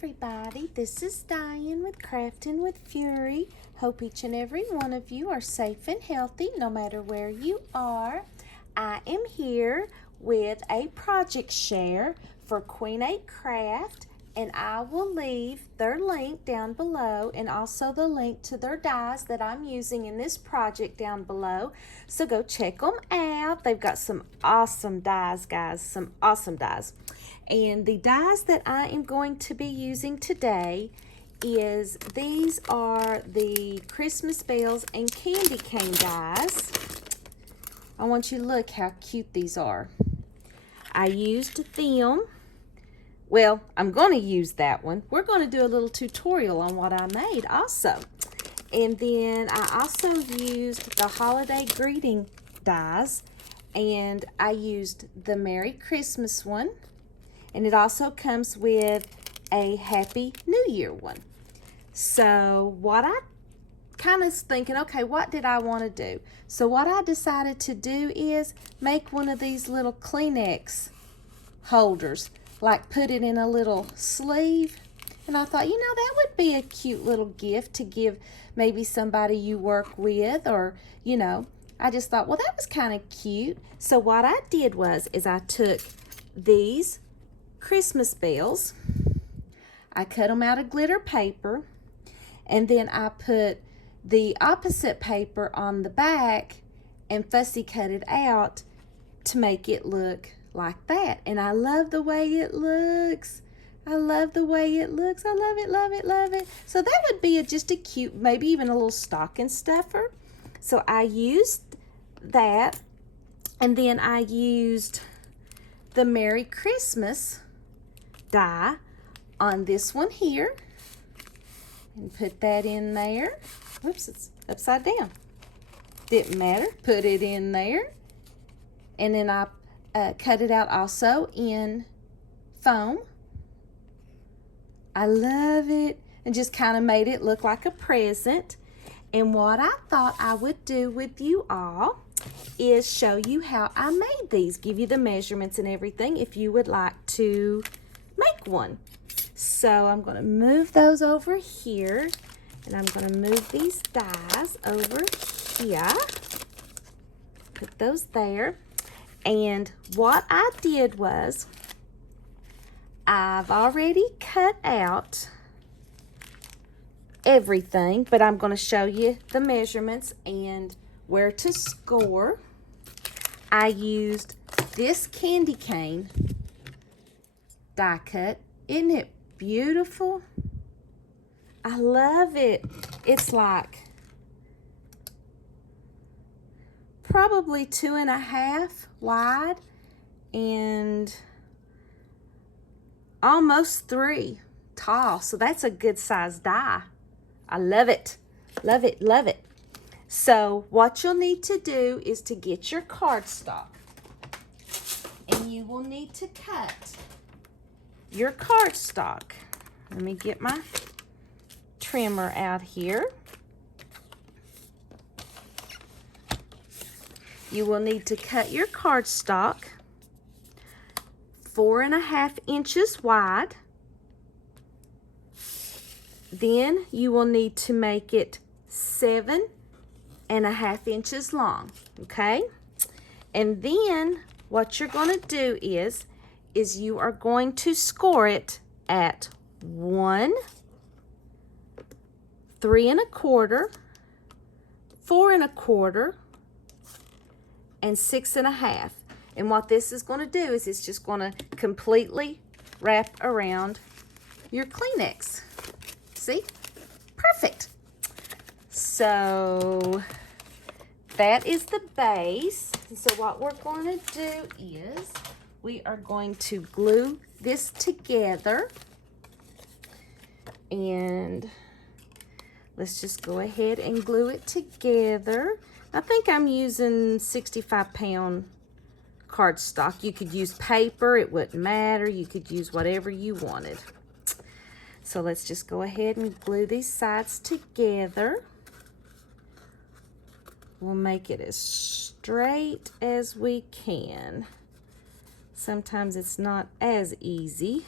everybody, this is Diane with Crafting with Fury. Hope each and every one of you are safe and healthy no matter where you are. I am here with a project share for Queenacraft, and I will leave their link down below and also the link to their dies that I'm using in this project down below. So go check them out. They've got some awesome dies, guys, some awesome dies. And the dies that I am going to be using today these are the Christmas bells and candy cane dies. I want you to look how cute these are. I used them. Well, I'm going to use that one. We're going to do a little tutorial on what I made also. And then I also used the holiday greeting dies, and I used the Merry Christmas one. And it also comes with a Happy New Year one. So what I kind of thinking, okay, what did I want to do? So what I decided to do is make one of these little Kleenex holders, like put it in a little sleeve. And I thought, you know, that would be a cute little gift to give maybe somebody you work with, or, you know, I just thought, well, that was kind of cute. So what I did is I took these Christmas bells, I cut them out of glitter paper, and then I put the opposite paper on the back and fussy cut it out to make it look like that. And I love the way it looks. I love the way it looks. I love it, love it, love it. So that would be just a cute, maybe even a little stocking stuffer. So I used that, and then I used the Merry Christmas die on this one here, and put that in there. Oops, it's upside down. Didn't matter. Put it in there, and then I cut it out also in foam. I love it, and just kind of made it look like a present. And what I thought I would do with you all is show you how I made these, give you the measurements and everything if you would like to make one. So I'm going to move those over here, and I'm going to move these dies over here. Put those there. And what I did was I've already cut out everything, but I'm going to show you the measurements and where to score. I used this candy cane die cut. Isn't it beautiful? I love it. It's like probably 2.5 wide and almost 3 tall. So that's a good size die. I love it. Love it, love it. So what you'll need to do is to get your cardstock, and you will need to cut your cardstock. Let me get my trimmer out here. You will need to cut your cardstock 4.5 inches wide. Then you will need to make it 7.5 inches long, okay? And then what you're going to do is you are going to score it at 1, 3.25, 4.25, and 6.5. And what this is going to do is it's just going to completely wrap around your Kleenex. See? Perfect. So that is the base. So what we're going to do is we are going to glue this together, and let's just go ahead and glue it together. I think I'm using 65-pound cardstock. You could use paper, it wouldn't matter. You could use whatever you wanted. So let's just go ahead and glue these sides together. We'll make it as straight as we can. Sometimes it's not as easy.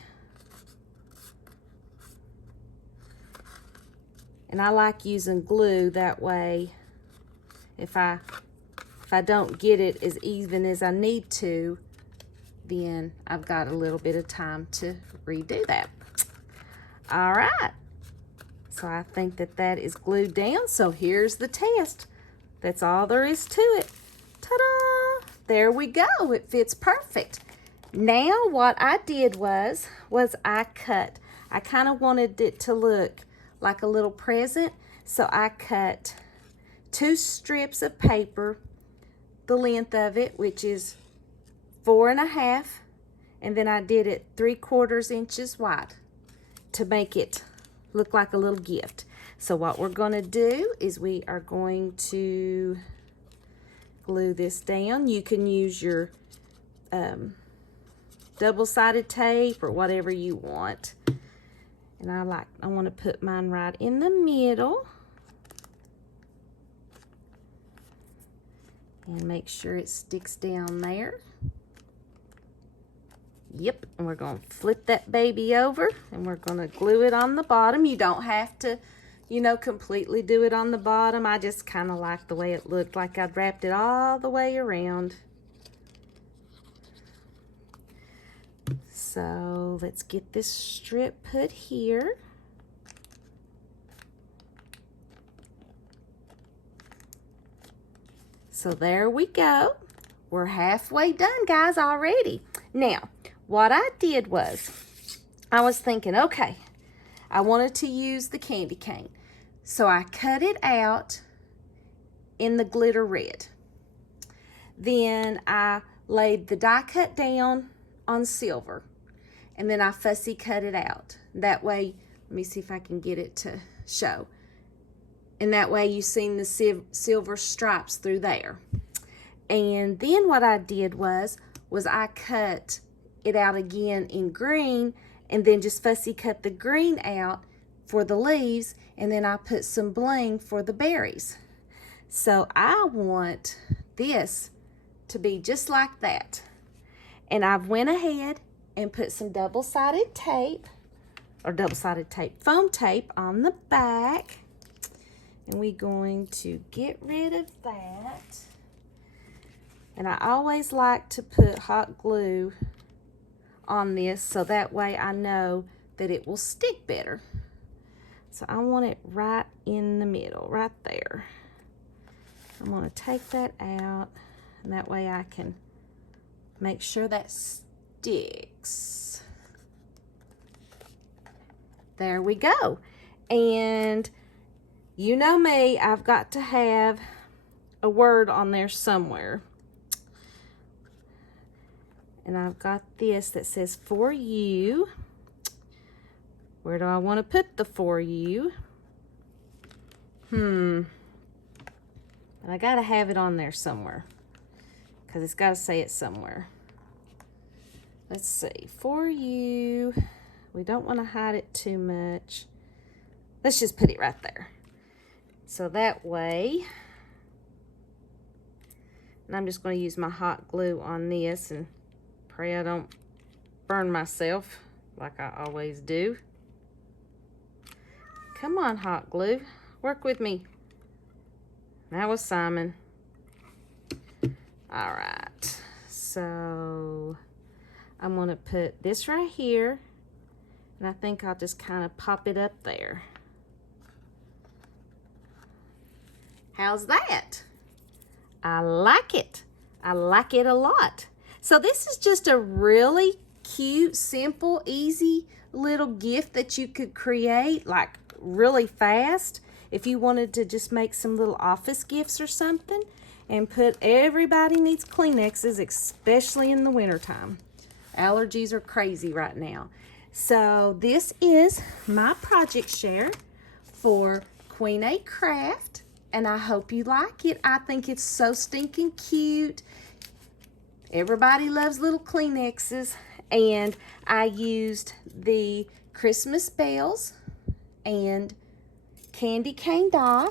And I like using glue that way. If I don't get it as even as I need to, then I've got a little bit of time to redo that. All right. So I think that is glued down. So here's the test. That's all there is to it. Ta-da! There we go. It fits perfect. Now what I did was I cut. I kind of wanted it to look like a little present. So I cut 2 strips of paper, the length of it, which is 4.5, and then I did it 3/4 inches wide to make it look like a little gift. So what we're going to do is we are going to glue this down. You can use your double-sided tape or whatever you want. And I want to put mine right in the middle. And make sure it sticks down there. Yep, and we're going to flip that baby over and we're going to glue it on the bottom. You don't have to, you know, completely do it on the bottom. I just kind of like the way it looked, like I'd wrapped it all the way around. So let's get this strip put here. So there we go. We're halfway done, guys, already. Now, what I did was, I was thinking, okay, I wanted to use the candy cane. So I cut it out in the glitter red. Then I laid the die cut down on silver. And then I fussy cut it out. That way, let me see if I can get it to show. And that way you've seen the silver stripes through there. And then what I did was I cut it out again in green and then just fussy cut the green out for the leaves, and then I put some bling for the berries. So I want this to be just like that. And I've went ahead and put some double-sided tape, or double-sided tape, foam tape on the back. And we're going to get rid of that. And I always like to put hot glue on this so that way I know that it will stick better. So I want it right in the middle, right there. I'm going to take that out, and that way I can make sure that sticks. There we go. And you know me, I've got to have a word on there somewhere. And I've got this that says for you. Where do I want to put the for you? I got to have it on there somewhere, because it's got to say it somewhere. Let's see, for you. We don't want to hide it too much. Let's just put it right there. So that way, and I'm just going to use my hot glue on this and pray I don't burn myself like I always do. Come on, hot glue. Work with me. That was Simon. All right. So I'm going to put this right here. And I think I'll just kind of pop it up there. How's that? I like it. I like it a lot. So this is just a really cute, simple, easy little gift that you could create like really fast if you wanted to just make some little office gifts or something, and put everybody needs Kleenexes, especially in the wintertime. Allergies are crazy right now. So this is my project share for Queenacraft, and I hope you like it. I think it's so stinking cute. Everybody loves little Kleenexes, and I used the Christmas bells and candy cane die,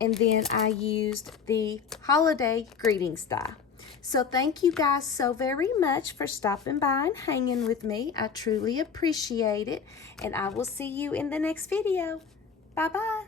and then I used the holiday greetings die. So thank you guys so very much for stopping by and hanging with me. I truly appreciate it, and I will see you in the next video. Bye-bye.